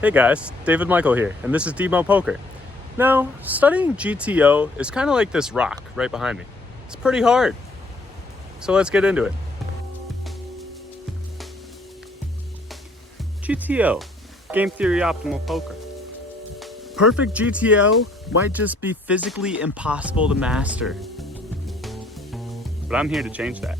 Hey guys, David Michael here, and this is Demo Poker. Now, studying GTO is kind of like this rock right behind me. It's pretty hard, so let's get into it. GTO, Game Theory Optimal Poker. Perfect GTO might just be physically impossible to master, but I'm here to change that.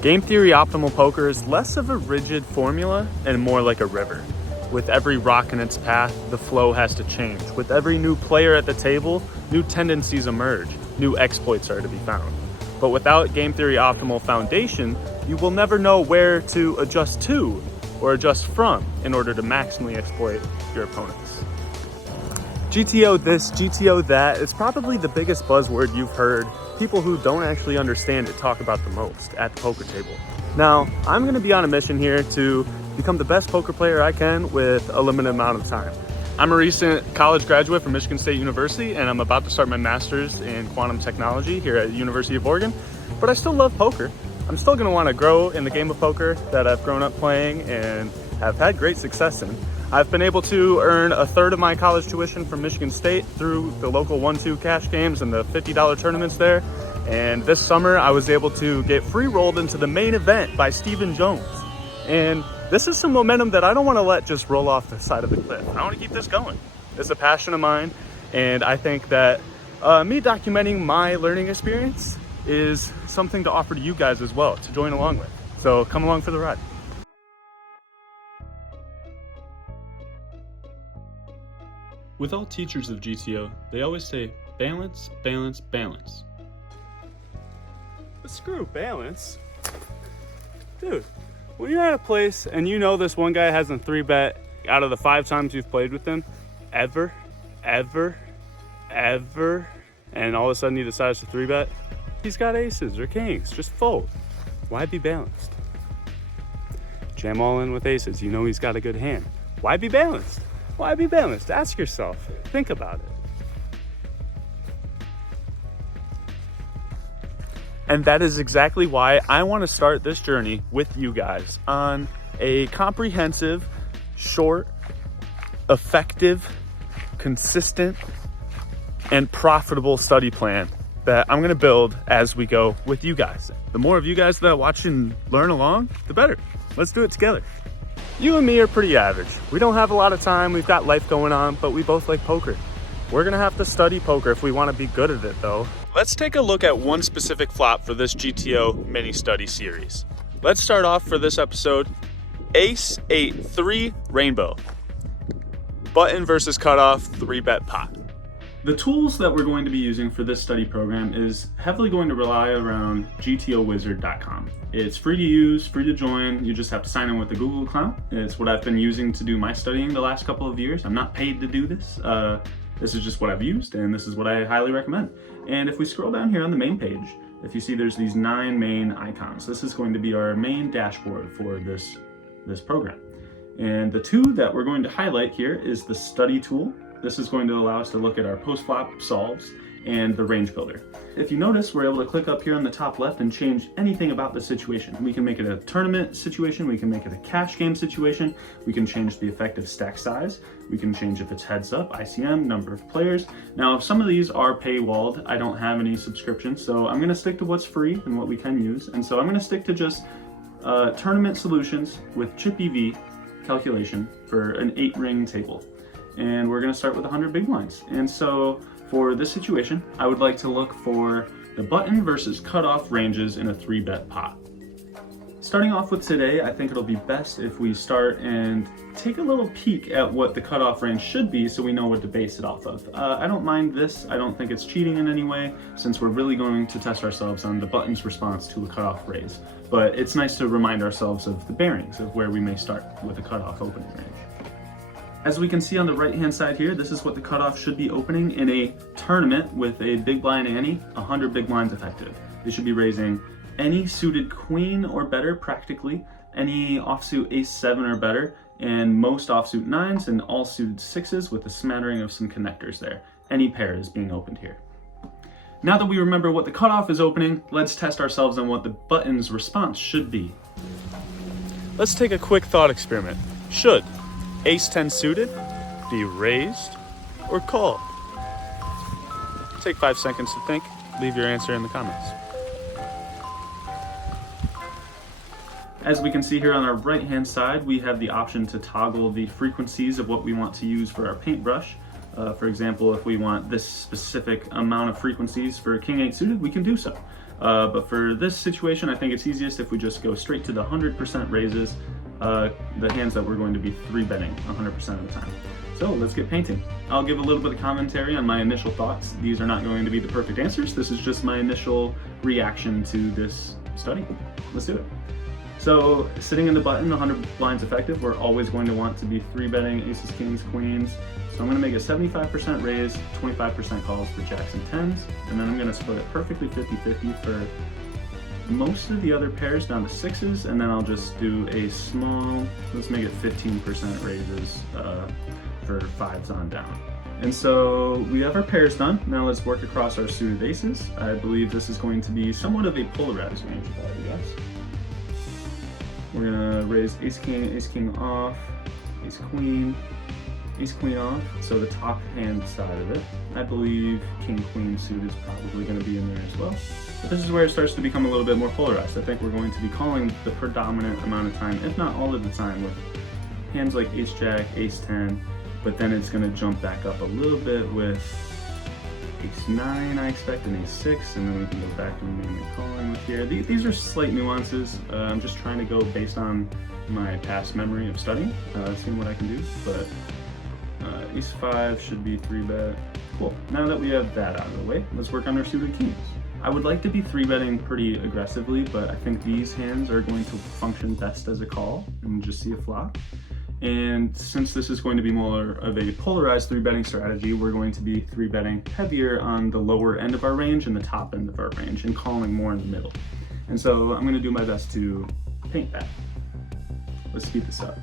Game Theory Optimal Poker is less of a rigid formula and more like a river. With every rock in its path, the flow has to change. With every new player at the table, new tendencies emerge, new exploits are to be found. But without Game Theory Optimal foundation, you will never know where to adjust to or adjust from in order to maximally exploit your opponents. GTO this, GTO that is probably the biggest buzzword you've heard people who don't actually understand it talk about the most at the poker table. Now, I'm gonna be on a mission here to become the best poker player I can with a limited amount of time. I'm a recent college graduate from Michigan State University, and I'm about to start my master's in quantum technology here at the University of Oregon, but I still love poker. I'm still gonna wanna grow in the game of poker that I've grown up playing and have had great success in. I've been able to earn a third of my college tuition from Michigan State through the local 1-2 cash games and the $50 tournaments there. And this summer I was able to get free rolled into the main event by Stephen Jones. And this is some momentum that I don't want to let just roll off the side of the cliff. I want to keep this going. It's a passion of mine, and I think that me documenting my learning experience is something to offer to you guys as well, to join along with. So come along for the ride. With all teachers of GTO, they always say, balance, balance, balance. But screw balance. Dude, when you're at a place and you know this one guy hasn't 3-bet out of the 5 times you've played with him, ever, and all of a sudden he decides to 3-bet, he's got aces or kings, just fold. Why be balanced? Jam all in with aces, you know he's got a good hand. Why be balanced? Why be balanced? Ask yourself, think about it. And that is exactly why I want to start this journey with you guys on a comprehensive, short, effective, consistent, and profitable study plan that I'm going to build as we go with you guys. The more of you guys that watch and learn along, the better. Let's do it together. You and me are pretty average. We don't have a lot of time, we've got life going on, but we both like poker. We're gonna have to study poker if we wanna be good at it though. Let's take a look at one specific flop for this GTO mini study series. Let's start off for this episode, Ace 8-3 Rainbow. Button versus cutoff 3-bet pot. The tools that we're going to be using for this study program is heavily going to rely around gtowizard.com. It's free to use, free to join. You just have to sign in with the Google account. It's what I've been using to do my studying the last couple of years. I'm not paid to do this. This is just what I've used, and this is what I highly recommend. And if we scroll down here on the main page, if you see there's these 9 main icons, this is going to be our main dashboard for this program. And the 2 that we're going to highlight here is the study tool. This is going to allow us to look at our post-flop solves and the range builder. If you notice, we're able to click up here on the top left and change anything about the situation. We can make it a tournament situation, we can make it a cash game situation, we can change the effective stack size, we can change if it's heads up, ICM, number of players. Now, if some of these are paywalled, I don't have any subscriptions, so I'm gonna stick to what's free and what we can use. And so I'm gonna stick to just tournament solutions with chip EV calculation for an 8-ring table. And we're gonna start with 100 big blinds. And so for this situation, I would like to look for the button versus cutoff ranges in a 3-bet pot. Starting off with today, I think it'll be best if we start and take a little peek at what the cutoff range should be so we know what to base it off of. I don't mind this. I don't think it's cheating in any way since we're really going to test ourselves on the button's response to a cutoff raise. But it's nice to remind ourselves of the bearings of where we may start with a cutoff opening range. As we can see on the right-hand side here, this is what the cutoff should be opening in a tournament with a big blind ante, 100 big blinds effective. They should be raising any suited queen or better practically, any offsuit ace-7 or better, and most offsuit 9s and all suited 6s with a smattering of some connectors there. Any pair is being opened here. Now that we remember what the cutoff is opening, let's test ourselves on what the button's response should be. Let's take a quick thought experiment. Should ace-10 suited be raised or called? Take 5 seconds to think. Leave your answer in the comments. As we can see here on our right-hand side, we have the option to toggle the frequencies of what we want to use for our paintbrush. For example, if we want this specific amount of frequencies for King 8 suited, we can do so. But for this situation, I think it's easiest if we just go straight to the 100% raises, the hands that we're going to be 3-betting 100% of the time. So let's get painting. I'll give a little bit of commentary on my initial thoughts. These are not going to be the perfect answers. This is just my initial reaction to this study. Let's do it. So sitting in the button, 100 blinds effective, we're always going to want to be 3-betting aces, kings, queens. So I'm going to make a 75% raise, 25% calls for jacks and 10s, and then I'm going to split it perfectly 50-50 for most of the other pairs down to 6s, and then I'll just do a small, let's make it 15% raises for 5s on down. And so we have our pairs done. Now let's work across our suited aces. I believe this is going to be somewhat of a polarized range of all, I guess. We're gonna raise ace king off, ace queen off, so the top hand side of it. I believe king queen suited is probably gonna be in there as well. But this is where it starts to become a little bit more polarized. I think we're going to be calling the predominant amount of time, if not all of the time, with hands like ace jack, ace 10, but then it's gonna jump back up a little bit with ace 9, I expect, and ace 6, and then we can go back and mainly calling with here. These are slight nuances. I'm just trying to go based on my past memory of studying, seeing what I can do, but ace 5 should be 3-bet. Cool. Now that we have that out of the way, let's work on our suited kings. I would like to be 3-betting pretty aggressively, but I think these hands are going to function best as a call and just see a flop. And since this is going to be more of a polarized 3-betting strategy, we're going to be 3-betting heavier on the lower end of our range and the top end of our range, and calling more in the middle. And so I'm going to do my best to paint that. Let's speed this up.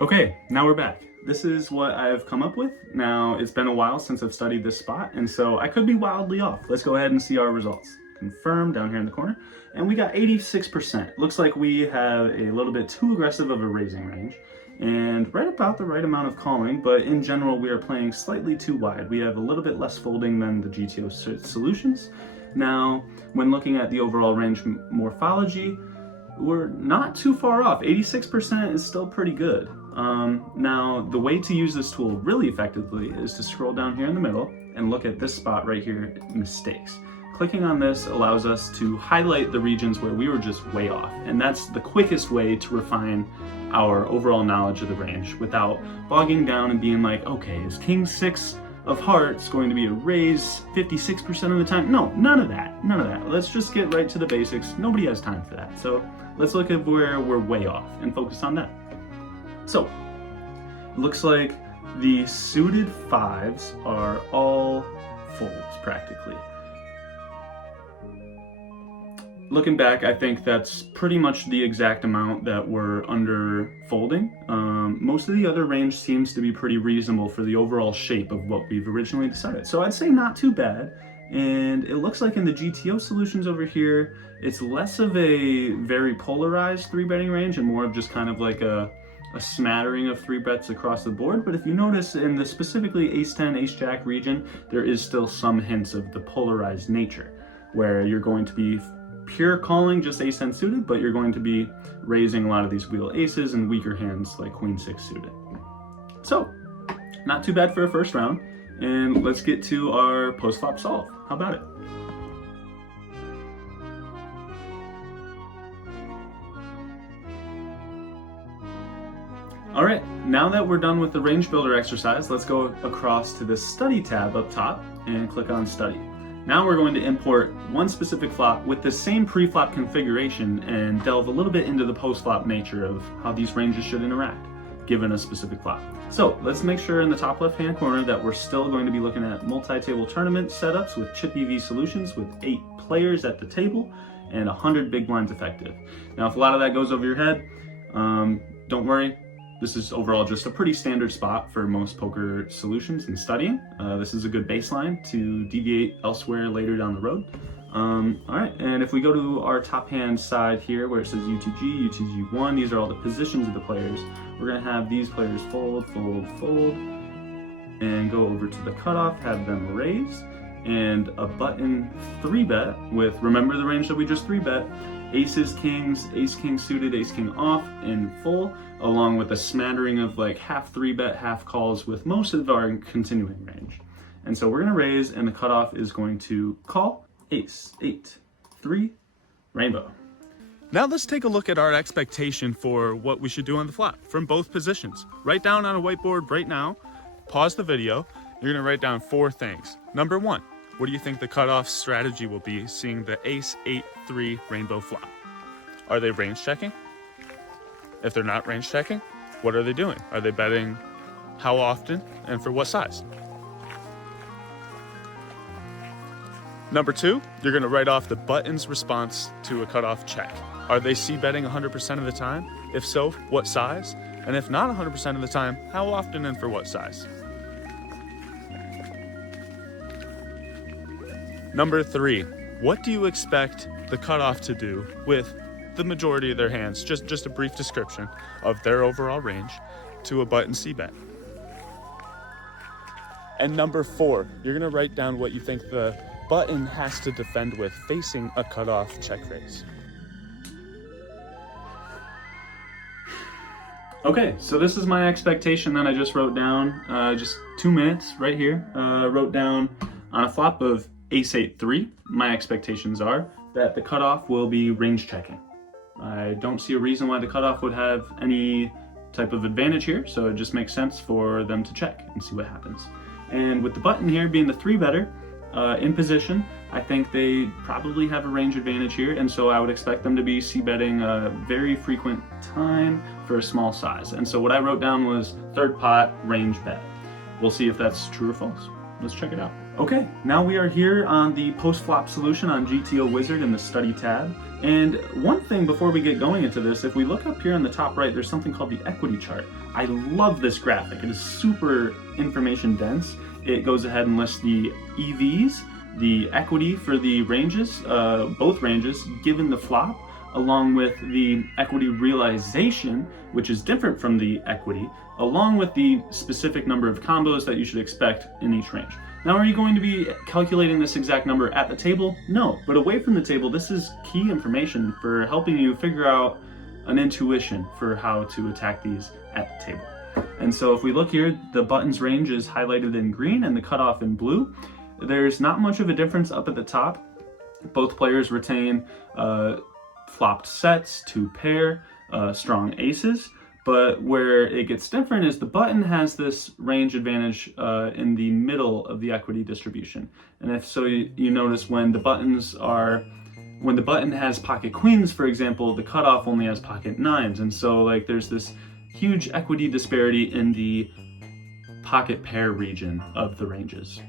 Okay, now we're back. This is what I've come up with. Now, it's been a while since I've studied this spot, and so I could be wildly off. Let's go ahead and see our results. Confirm down here in the corner, and we got 86%. Looks like we have a little bit too aggressive of a raising range, and right about the right amount of calling, but in general, we are playing slightly too wide. We have a little bit less folding than the GTO solutions. Now, when looking at the overall range morphology, we're not too far off. 86% is still pretty good. Now, the way to use this tool really effectively is to scroll down here in the middle and look at this spot right here, mistakes. Clicking on this allows us to highlight the regions where we were just way off, and that's the quickest way to refine our overall knowledge of the range without bogging down and being like, okay, is King 6 of hearts going to be a raise 56% of the time? No, none of that, none of that. Let's just get right to the basics. Nobody has time for that. So let's look at where we're way off and focus on that. So, it looks like the suited 5s are all folds practically. Looking back, I think that's pretty much the exact amount that we're under folding. Most of the other range seems to be pretty reasonable for the overall shape of what we've originally decided. So I'd say not too bad. And it looks like in the GTO solutions over here, it's less of a very polarized 3-betting range and more of just kind of like a smattering of 3-bets across the board. But if you notice in the specifically ace 10, ace jack region, there is still some hints of the polarized nature where you're going to be pure calling just ace 10 suited, but you're going to be raising a lot of these wheel aces and weaker hands like queen 6 suited. So, not too bad for a first round. And let's get to our post-flop solve. How about it? All right, now that we're done with the range builder exercise, let's go across to the study tab up top and click on study. Now we're going to import one specific flop with the same pre-flop configuration and delve a little bit into the post-flop nature of how these ranges should interact. given a specific flop. So let's make sure in the top left-hand corner that we're still going to be looking at multi-table tournament setups with chip EV solutions with 8 players at the table and 100 big blinds effective. Now, if a lot of that goes over your head, don't worry. This is overall just a pretty standard spot for most poker solutions and studying. This is a good baseline to deviate elsewhere later down the road. All right, and if we go to our top hand side here where it says UTG, UTG1, these are all the positions of the players. We're gonna have these players fold, fold, fold, and go over to the cutoff, have them raise, and a button 3-bet with, remember the range that we just 3-bet, aces, kings, ace king suited, ace king off in full, along with a smattering of like half 3-bet, half calls with most of our continuing range. And so we're gonna raise, and the cutoff is going to call, ace, 8, 3, rainbow. Now let's take a look at our expectation for what we should do on the flop from both positions. Write down on a whiteboard right now, pause the video, you're gonna write down 4 things. Number 1, what do you think the cutoff strategy will be seeing the ace, 8, 3 rainbow flop? Are they range checking? If they're not range checking, what are they doing? Are they betting how often and for what size? Number 2, you're gonna write off the button's response to a cutoff check. Are they c-betting 100% of the time? If so, what size? And if not 100% of the time, how often and for what size? Number 3, what do you expect the cutoff to do with the majority of their hands? Just a brief description of their overall range to a button c-bet. And number 4, you're gonna write down what you think the button has to defend with facing a cutoff check raise. Okay, so this is my expectation that I just wrote down, just 2 minutes right here. Wrote down on a flop of ace 8 3, my expectations are that the cutoff will be range checking. I don't see a reason why the cutoff would have any type of advantage here, so it just makes sense for them to check and see what happens. And with the button here being the 3-better, in position, I think they probably have a range advantage here, and so I would expect them to be c-betting a very frequent time for a small size. And so what I wrote down was 3rd pot range bet. We'll see if that's true or false. Let's check it out. Okay, now we are here on the post-flop solution on GTO Wizard in the study tab. And one thing before we get going into this, if we look up here on the top right, there's something called the equity chart. I love this graphic. It is super information dense. It goes ahead and lists the EVs, the equity for the ranges, both ranges, given the flop, along with the equity realization, which is different from the equity, along with the specific number of combos that you should expect in each range. Now, are you going to be calculating this exact number at the table? No, but away from the table, this is key information for helping you figure out an intuition for how to attack these at the table. And so if we look here, the button's range is highlighted in green and the cutoff in blue. There's not much of a difference up at the top. Both players retain flopped sets, 2 pair, strong aces, but where it gets different is the button has this range advantage in the middle of the equity distribution. And if so, you notice when the button has pocket queens, for example, the cutoff only has pocket 9s. And so like there's this huge equity disparity in the pocket pair region of the ranges.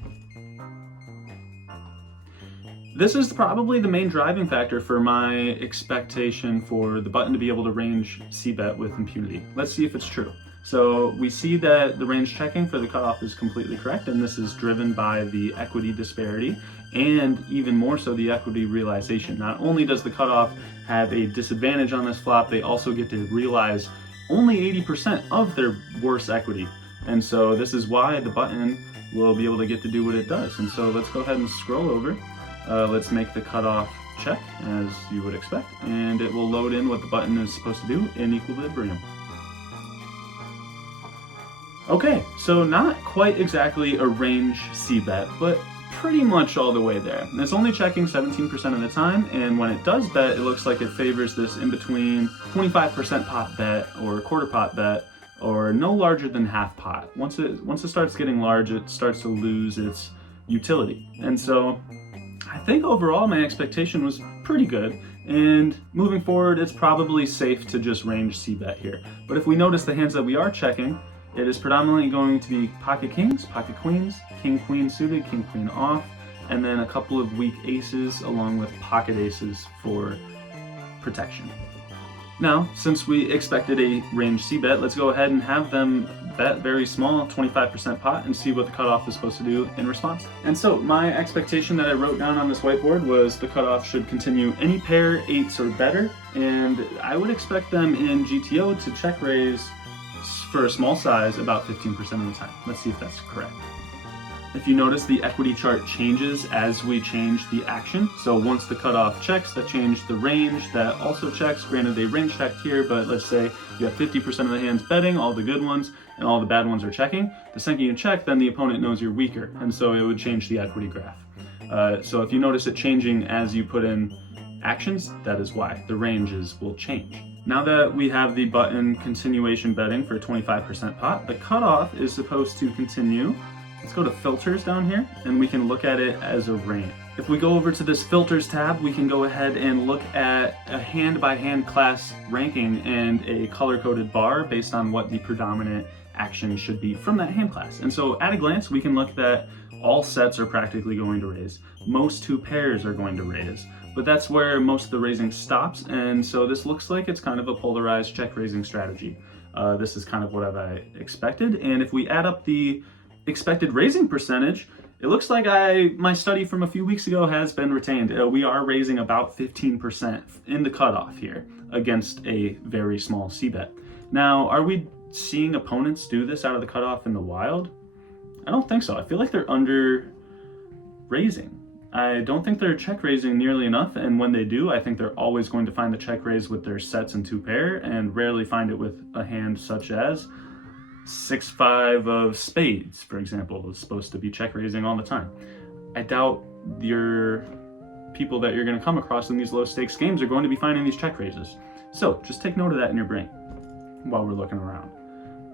This is probably the main driving factor for my expectation for the button to be able to range c-bet with impunity. Let's see if it's true. So we see that the range checking for the cutoff is completely correct, and this is driven by the equity disparity and even more so the equity realization. Not only does the cutoff have a disadvantage on this flop, they also get to realize only 80% of their worst equity. And so this is why the button will be able to get to do what it does. And so let's go ahead and scroll over. Let's make the cutoff check as you would expect, and it will load in what the button is supposed to do in equilibrium. Okay, so not quite exactly a range c-bet, but pretty much all the way there. And it's only checking 17% of the time, and when it does bet, it looks like it favors this in between 25% pot bet or quarter pot bet, or no larger than half pot. Once it starts getting large, it starts to lose its utility. And so I think overall my expectation was pretty good, and moving forward it's probably safe to just range c-bet here. But if we notice the hands that we are checking, it is predominantly going to be pocket kings, pocket queens, king queen suited, king queen off, and then a couple of weak aces along with pocket aces for protection. Now, since we expected a range c-bet, let's go ahead and have them bet very small, 25% pot, and see what the cutoff is supposed to do in response. And so my expectation that I wrote down on this whiteboard was the cutoff should continue any pair, 8s or better, and I would expect them in GTO to check raise for a small size about 15% of the time. Let's see if that's correct. If you notice, the equity chart changes as we change the action. So once the cutoff checks, that changed the range. That also checks. Granted, they range checked here, but let's say you have 50% of the hands betting, all the good ones, and all the bad ones are checking. The second you check, then the opponent knows you're weaker, and so it would change the equity graph. So if you notice it changing as you put in actions, that is why. The ranges will change. Now that we have the button continuation betting for 25% pot, the cutoff is supposed to continue. Let's go to filters down here and we can look at it as a range. If we go over to this filters tab, we can go ahead and look at a hand-by-hand class ranking and a color-coded bar based on what the predominant action should be from that hand class. And so at a glance, we can look that all sets are practically going to raise. Most 2 pairs are going to raise, but that's where most of the raising stops. And so this looks like it's kind of a polarized check raising strategy. This is kind of what I expected. And if we add up the expected raising percentage, it looks like my study from a few weeks ago has been retained. We are raising about 15% in the cutoff here against a very small c-bet. Now, are we seeing opponents do this out of the cutoff in the wild? I don't think so. I feel like they're under raising. I don't think they're check raising nearly enough, and when they do, I think they're always going to find the check raise with their sets and 2 pair, and rarely find it with a hand such as 6-5 of spades, for example, is supposed to be check raising all the time. I doubt your people that you're going to come across in these low stakes games are going to be finding these check raises. So just take note of that in your brain while we're looking around.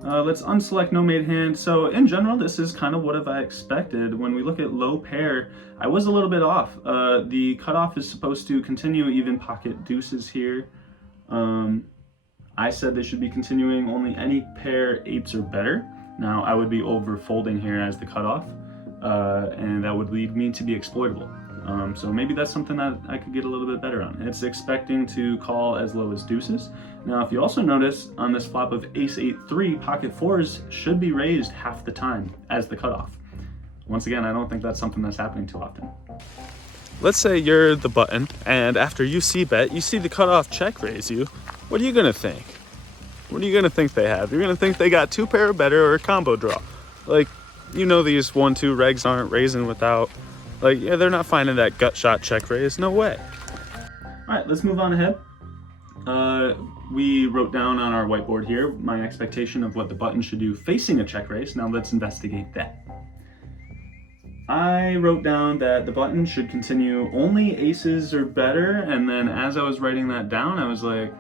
Let's unselect no made hand. So in general, this is kind of what I expected. When we look at low pair, I was a little bit off. The cutoff is supposed to continue even pocket deuces here. I said they should be continuing only any pair 8s or better. Now I would be over folding here as the cutoff, and that would lead me to be exploitable. So maybe that's something that I could get a little bit better on. It's expecting to call as low as deuces. Now, if you also notice on this flop of ace 8-3, pocket 4s should be raised half the time as the cutoff. Once again, I don't think that's something that's happening too often. Let's say you're the button, and after you c-bet, you see the cutoff check raise you. What are you gonna think? What are you gonna think they have? You're gonna think they got 2 pair or better or a combo draw. Like, you know these 1-2 regs aren't raising without, like, yeah, they're not finding that gut shot check raise, no way. All right, let's move on ahead. We wrote down on our whiteboard here my expectation of what the button should do facing a check raise. Now let's investigate that. I wrote down that the button should continue only aces or better, and then as I was writing that down, I was like,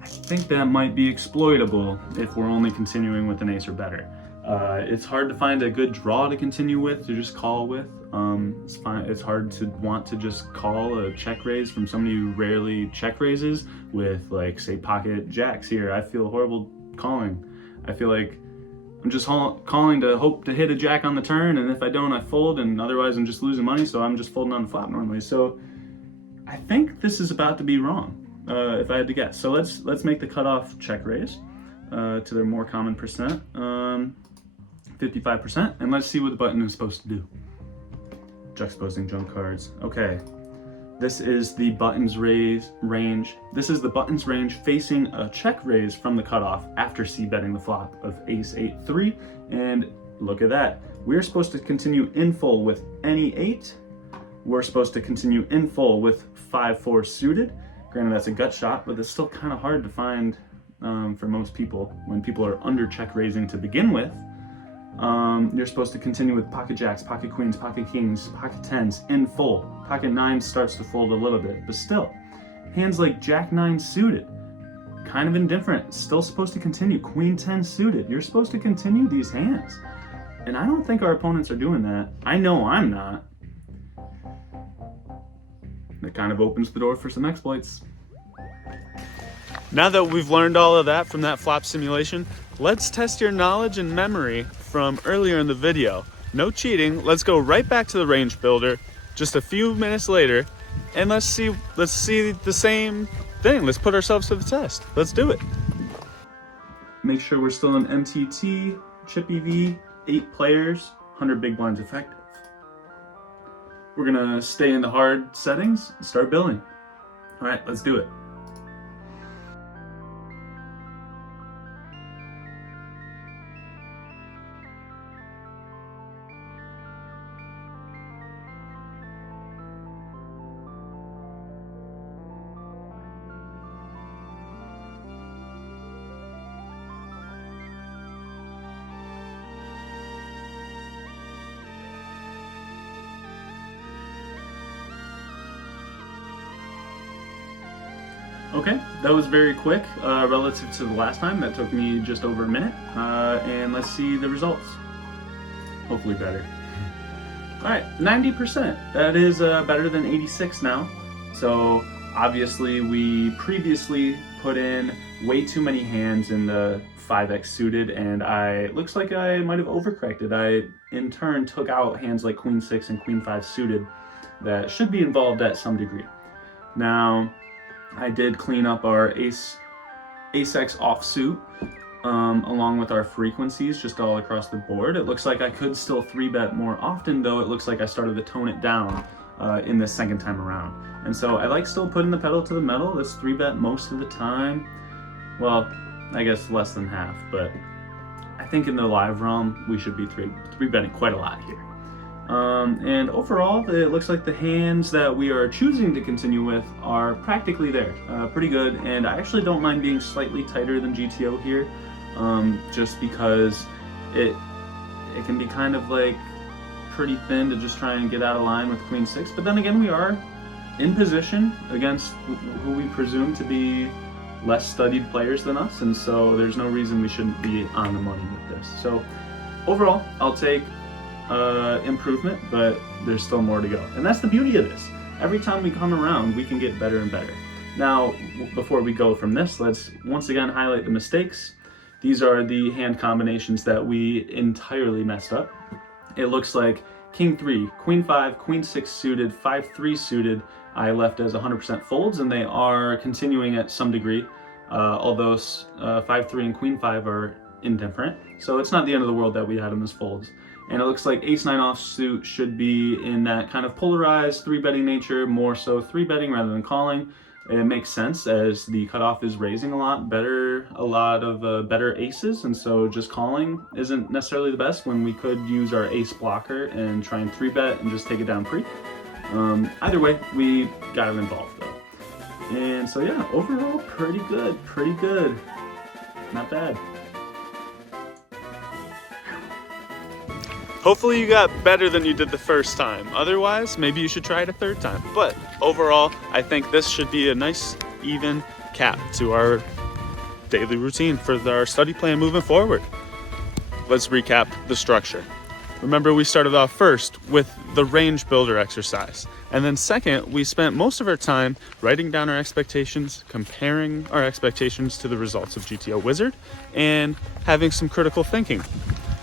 I think that might be exploitable if we're only continuing with an ace or better. It's hard to find a good draw to continue with, to just call with. It's hard to want to just call a check raise from somebody who rarely check raises with, like, say, pocket jacks here. I feel horrible calling. I feel like I'm just calling to hope to hit a jack on the turn, and if I don't, I fold, and otherwise I'm just losing money, so I'm just folding on the flop normally. So I think this is about to be wrong, if I had to guess. So let's make the cutoff check raise to their more common percent, 55%, and let's see what the button is supposed to do. Juxtaposing junk cards. Okay, this is the button's range. This is the button's range facing a check raise from the cutoff after c-betting the flop of ace 8-3, and look at that. We're supposed to continue in full with any 8. We're supposed to continue in full with 5-4 suited. Granted, that's a gut shot, but it's still kind of hard to find for most people when people are under check raising to begin with. You're supposed to continue with pocket jacks, pocket queens, pocket kings, pocket 10s in full. Pocket 9 starts to fold a little bit, but still, hands like jack 9 suited, kind of indifferent, still supposed to continue. Queen 10 suited, you're supposed to continue these hands. And I don't think our opponents are doing that. I know I'm not. That kind of opens the door for some exploits. Now that we've learned all of that from that flop simulation, let's test your knowledge and memory from earlier in the video. No cheating, let's go right back to the range builder just a few minutes later, and let's see the same thing. Let's put ourselves to the test. Let's do it. Make sure we're still in MTT, Chip EV, 8 players, 100 big blinds effective. We're gonna stay in the hard settings and start billing. All right, let's do it. Okay, that was very quick relative to the last time. That took me just over a minute. And let's see the results. Hopefully better. All right, 90%. That is better than 86 now. So obviously we previously put in way too many hands in the 5x suited, and looks like I might have overcorrected. I in turn took out hands like Queen 6 and Queen 5 suited that should be involved at some degree. Now, I did clean up our Ace-X offsuit along with our frequencies just all across the board. It looks like I could still 3-bet more often, though it looks like I started to tone it down in this second time around. And so I like still putting the pedal to the metal. Let's 3-bet most of the time. Well, I guess less than half, but I think in the live realm we should be 3-betting quite a lot here. And overall, it looks like the hands that we are choosing to continue with are practically there, pretty good. And I actually don't mind being slightly tighter than GTO here, just because it can be kind of like pretty thin to just try and get out of line with Queen 6. But then again, we are in position against who we presume to be less studied players than us, and so there's no reason we shouldn't be on the money with this. So overall, I'll take improvement, but there's still more to go. And that's the beauty of this. Every time we come around, we can get better and better. Now, before we go from this, let's once again highlight the mistakes. These are the hand combinations that we entirely messed up. It looks like King 3, Queen 5, Queen 6 suited, 5-3 suited, I left as 100% folds, and they are continuing at some degree, although 5-3 and Queen 5 are indifferent. So it's not the end of the world that we had them as folds. And it looks like Ace-9 offsuit should be in that kind of polarized 3-betting nature, more so 3-betting rather than calling. It makes sense as the cutoff is raising a lot of better aces, and so just calling isn't necessarily the best when we could use our ace blocker and try and 3-bet and just take it down pre. Either way, we got it involved though. And so yeah, overall pretty good. Not bad. Hopefully you got better than you did the first time. Otherwise, maybe you should try it a third time. But overall, I think this should be a nice, even cap to our daily routine for our study plan moving forward. Let's recap the structure. Remember, we started off first with the range builder exercise. And then second, we spent most of our time writing down our expectations, comparing our expectations to the results of GTO Wizard, and having some critical thinking,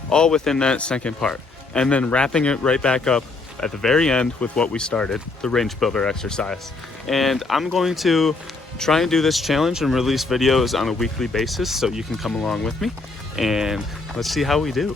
all within that second part. And then wrapping it right back up at the very end with what we started, the range builder exercise. And I'm going to try and do this challenge and release videos on a weekly basis so you can come along with me, and let's see how we do.